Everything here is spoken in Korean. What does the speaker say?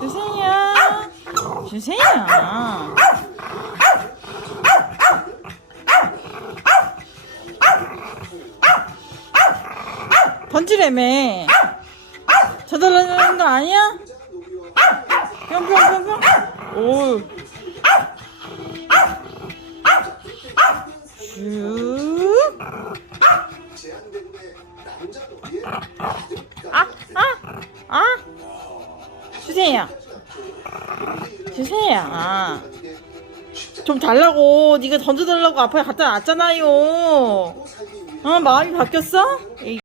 주세요. 주세요. 던지래매. 저달라는 거 아니야? 뿅뿅뿅뿅. 오. 슉. 주세요. 주세요. 좀 달라고. 네가 던져달라고 앞에 갖다 놨잖아요. 마음이 바뀌었어?